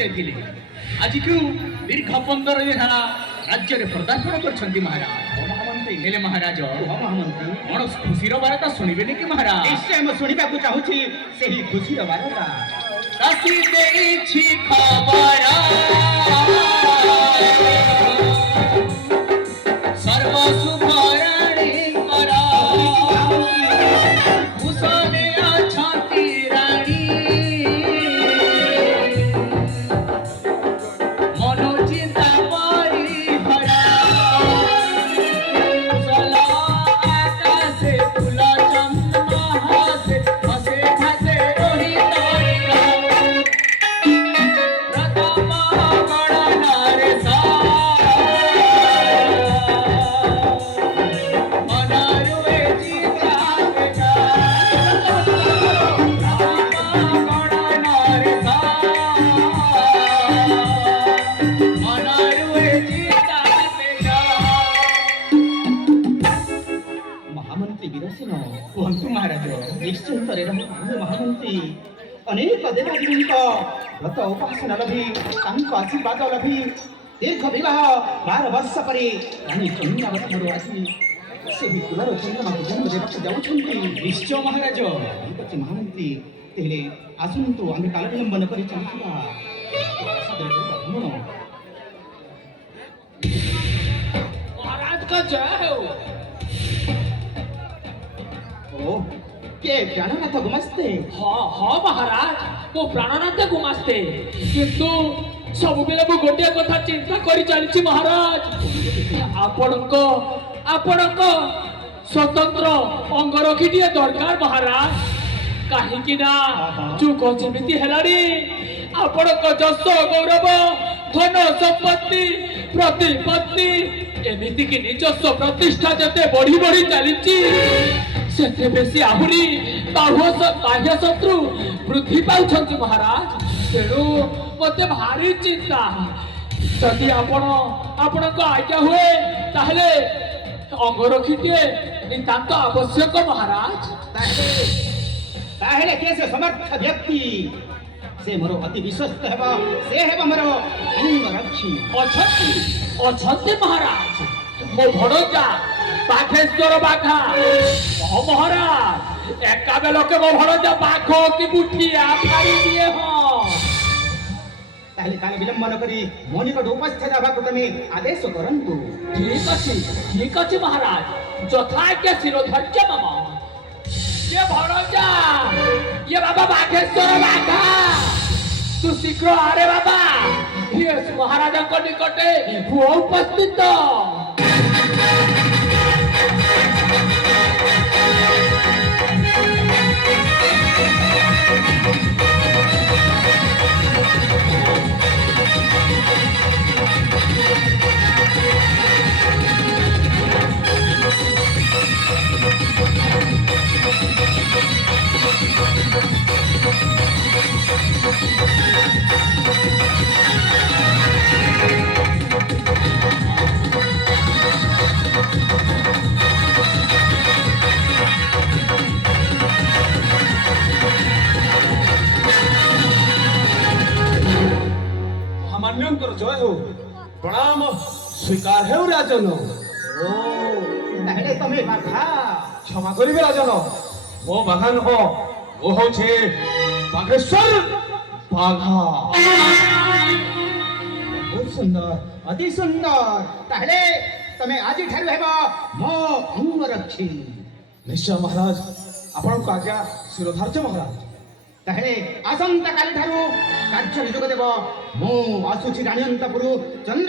ଯାଇଥିଲେ ଆଜିଠୁ ଦୀର୍ଘ 15 ଦିନ ହେଲା ରାଜ୍ୟରେ ପଦାର୍ପଣ କରିଛନ୍ତି ମହାରାଜ। ମହାମନ୍ତ୍ରୀ ହେଲେ ମହାରାଜ ମହାମନ୍ତ୍ରୀ କଣ ଖୁସିର ବାର୍ତ୍ତା ଶୁଣିବେନି କି ମହାରାଜ? ନିଶ୍ଚୟ ମୁଁ ଶୁଣିବାକୁ ଚାହୁଁଛି ସେହି ଖୁସିର ବାର୍ତ୍ତା। ଦାସୀ ଦେଇଛି ଖବର ସର୍ବ ଶୁଭରାଣୀଙ୍କର କୁଶଳେ ଅଛନ୍ତି ରାଣୀ ମନୋଚିନ୍ତା ପରିହରା କୁଶଳ ଆକାଶେ ଫୁଲ ଚନ୍ଦ୍ର ହାସେ ହସେ ଭାସେ ରହି ମହାମନ୍ତ୍ରୀ ବିରସିନ କୁହନ୍ତୁ ମହାରାଜ। ନିଶ୍ଚିନ୍ତରେ ରହନ୍ତୁ ମହାମନ୍ତ୍ରୀ। ଅନେକ ଦେବାଦେବୀଙ୍କ ବ୍ରତ ଉପାସନା ଲଭି ତାଙ୍କ ଆଶୀର୍ବାଦ ଲଭି ଦୀର୍ଘ ବିବାହ 12 ବର୍ଷ ପରେ ରାଣୀ ଚନ୍ଦ୍ରାବତୀଙ୍କର ଆଜି ସେହି କୁଲର ଚନ୍ଦ୍ରମାକୁ ଜନ୍ମ ଦେବାକୁ ଯାଉଛନ୍ତି। ନିଶ୍ଚୟ ମହାରାଜ। ଠିକ ଅଛି ମହାମନ୍ତ୍ରୀ, ତେବେ ଆସନ୍ତୁ ଆମେ କାଳ ବିଳମ୍ବନ କରି ଚାଲିଥିବା ଭ୍ରମଣ। महाराज का जय हो। ଓ କେ ପ୍ରାଣନାଥ ଗୁମାସ୍ତେ। हाँ हाँ महाराज मो प्राणनाथ गुमास्ते किंतु सबुबेले मु गोटे कथा चिंता करी चलछि महाराज। आपणक स्वतंत्र अंगरखीटिए दरकार महाराज। काहीकि ना जुग जेमिति हेलानी आपणक जस गौरव धन संपत्ति प्रतिपत्ति एमिति कि निजस्व प्रतिष्ठा जते बढ़ी बढ़ी चलीछि सेते बेसी आहुरी बाह्य शत्रु वृद्धि पाउछन्ति महाराज। तेणु मते भारी चिंता जदि आपणक आज्ञा हुए ताहले अंगरखीटिए नितांत आवश्यक महाराज। ତାହେଲେ କିଏ ସେ ସମର୍ଥ ବ୍ୟକ୍ତି? ସେ ମୋର ଅତି ବିଶ୍ୱସ୍ତ ହେବ, ସେ ହେବ ମୋର ଅଙ୍ଗରକ୍ଷୀ। ଅଛନ୍ତି महाराज मो भणजा बाघेश्वर बाघा ओ महाराज एका बेलके मो भणजा बाघ की बुठिया फाड़ी दिए हाँ। ତାହେଲେ କାଳେ ବିଳମ୍ବନ କରି ମୋ ନିକଟ ଉପସ୍ଥିତ ହେବାକୁ ତମେ ଆଦେଶ କରନ୍ତୁ। ठीक अच्छी महाराज यथाज्ञा शिरोधार्य मम। ये भणजा ये बाबा बाघेश्वर बाघा तू शीघ्र आरे बाबा ये महाराजा को निकटे हुआ उपस्थित। सामान्यंकर जय हो। प्रणाम स्वीकार है राजन। ଓ ତାହେଲେ ତମେ ବାଘା। क्षमा करिबे राजन मो बागान हो वो होछे बागेश्वर बाघा। ବହୁତ ସୁନ୍ଦର, ଅତି ସୁନ୍ଦର। ତାହେଲେ ତମେ ଆଜିଠାରୁ ହେବ ମୋ ଅଙ୍ଗରକ୍ଷୀ। निश्चय महाराज आपण को आज्ञा शिरोधार्य महाराज। ତାହେଲେ ଆସନ୍ତାକାଲି ଠାରୁ କାର୍ଯ୍ୟରେ ଯୋଗ ଦେବ। ମୁଁ ଆସୁଛି ରାଣୀଅନ୍ତପୁର ଚନ୍ଦ୍ର